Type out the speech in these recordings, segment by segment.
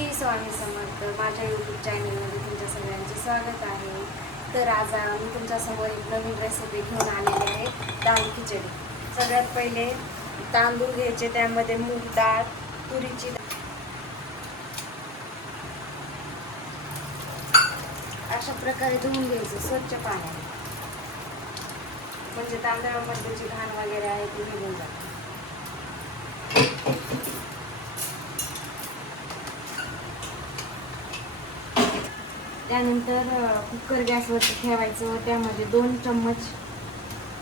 श्री स्वामी समर्थ. माझ्या यूट्यूब चॅनलमध्ये तुमच्या सगळ्यांचे स्वागत आहे. तर आज मी तुमच्यासमोर एक नवीन रेसिपी घेऊन आलेली आहे, डाळ खिचडी. सगळ्यात पहिले तांदूळ घ्यायचे, त्यामध्ये मूग डाळ, तुरीची डाळ अशा प्रकारे धुवून घ्यायचं स्वच्छ पाण्याने, म्हणजे तांदळामध्ये जी घाण वगैरे आहे ती निघून जाते. त्यानंतर कुकर गॅसवरती ठेवायचं व त्यामध्ये 2 चम्मच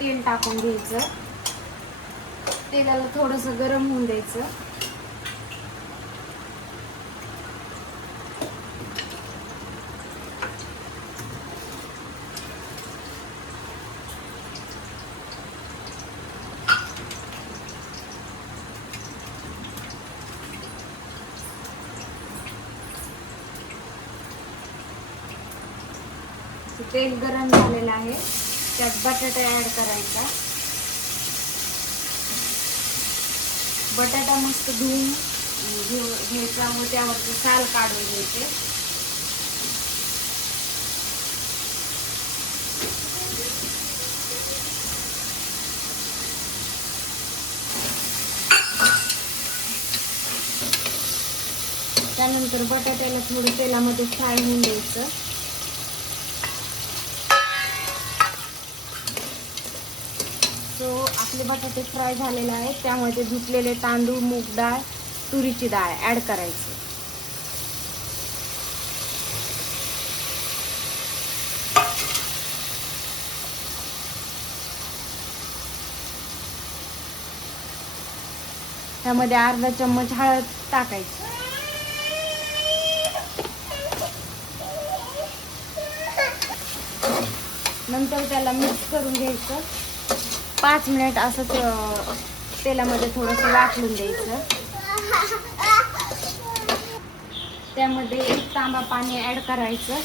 तेल टाकून घ्यायचं. तेलाला थोडंसं गरम होऊन द्यायचं. तेल गरम झालेलं आहे, त्यात बटाटा ॲड करायचा. बटाटा मस्त धुवून घ्यायचा व त्यावरचे साल काढून घ्यायचे. त्यानंतर बटाट्याला थोडं तेलामध्ये फ्राय होऊन द्यायचं. आपले बटाटे फ्राय झालेले आहेत, त्यामध्ये धुतलेले तांदूळ, मूग डाळ, तुरीची डाळ ॲड करायची. त्यामध्ये अर्धा चम्मच हळद टाकायची. नंतर त्याला मिक्स करून घ्यायचं. 5 मिनिट असंच तेलामध्ये थोडंसं वाफलून द्यायचं. त्यामध्ये 1 तांबा पाणी ॲड करायचं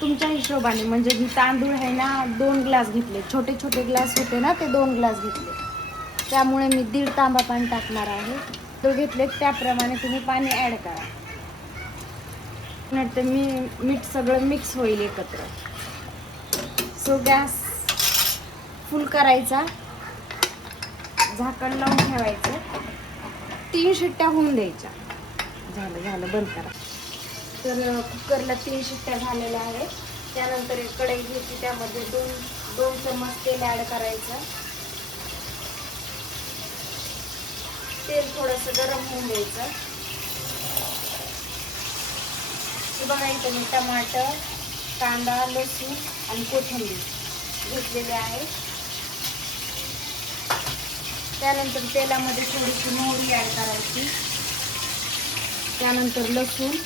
तुमच्या हिशोबाने. म्हणजे मी तांदूळ आहे ना 2 ग्लास घेतले, छोटे छोटे ग्लास होते ना ते 2 ग्लास घेतले, त्यामुळे मी 1.5 तांबा पाणी टाकणार आहे. तो घेतले त्याप्रमाणे तुम्ही पाणी ॲड करा. नंतर मीठ सगळं मिक्स होईल एकत्र. सो गॅस फुल करायचा, झाकण लावून ठेवायचं. 3 शिट्ट्या होऊन द्यायच्या. झालं बंद करा. तर कुकरला 3 शिट्ट्या झालेल्या आहेत. त्यानंतर एक कढई घ्यायची, त्यामध्ये 2 चम्मच तेल ॲड करायचं. तेल थोडंसं गरम होऊन द्यायचं. बघा इथं मी टमाटर, कांदा, लसूण आणि कोथिंबीर घेतलेले आहे. त्यानंतर तेलामध्ये थोडीशी मोहरी ॲड करायची. त्यानंतर लसूण,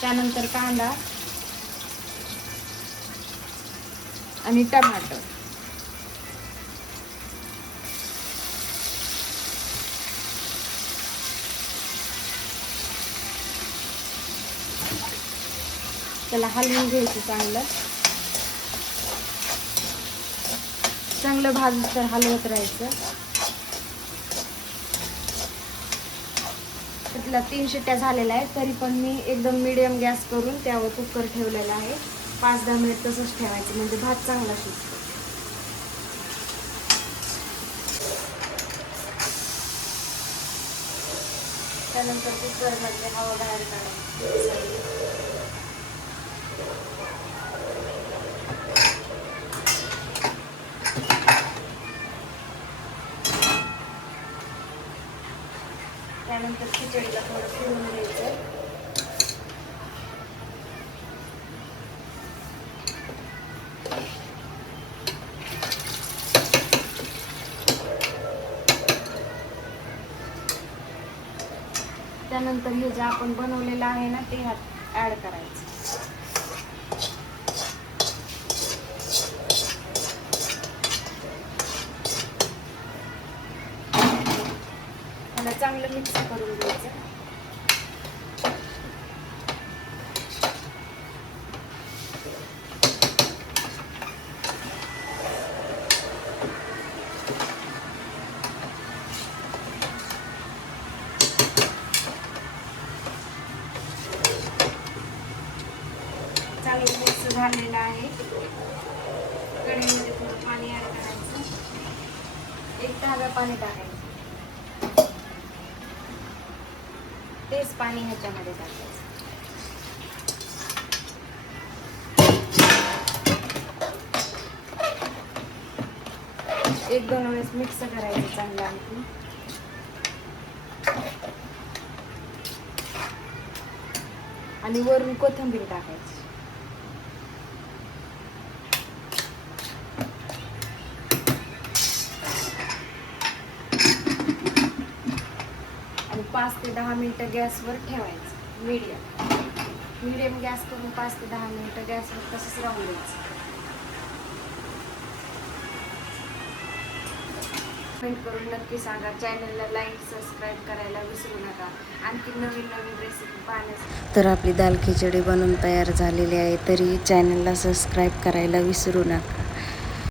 त्यानंतर कांदा आणि टमाटर. त्याला हलवून घ्यायचं. चांगलं भाजून तर हलवत राहायचं. त्यातला 3 शिट्ट्या झालेल्या आहेत, तरी पण मी एकदम मीडियम गॅस करून त्यावर कुकर ठेवलेला आहे. 5-10 मिनिट तसंच ठेवायचं, म्हणजे भात चांगला शिजतो. त्यानंतर कुकरमध्ये हवा बाहेर काढायची. त्यानंतर खिचडीला थोडं फिरून द्यायचं. त्यानंतर हे जे आपण बनवलेलं आहे ना ते ह्यात ॲड करायचं. त्याला चांगलं मिक्स करून द्यायचं. झालेला आहे. कढईमध्ये थोडं पाणी ॲड करायचं. 1 तांब्या पाणी टाकायचं. तेच पाणी ह्याच्यामध्ये टाकायचं. 1-2 वेळेस मिक्स करायचं चांगलं आणखी. आणि वरून कोथिंबीर टाकायची. आणि 5 ते 10 मिनिटं गॅसवर ठेवायचं. मीडियम गॅस करून 5 ते 10 मिनिटं गॅसवर तसंच राहून द्यायचं. कमेंट करून नक्की सांगा. चॅनलला लाईक सबस्क्राईब करायला विसरू नका. आणखी नवीन रेसिपी पाहण्यासाठी. तर आपली दाल खिचडी बनवून तयार झालेली आहे. तरी चॅनलला सबस्क्राईब करायला विसरू नका.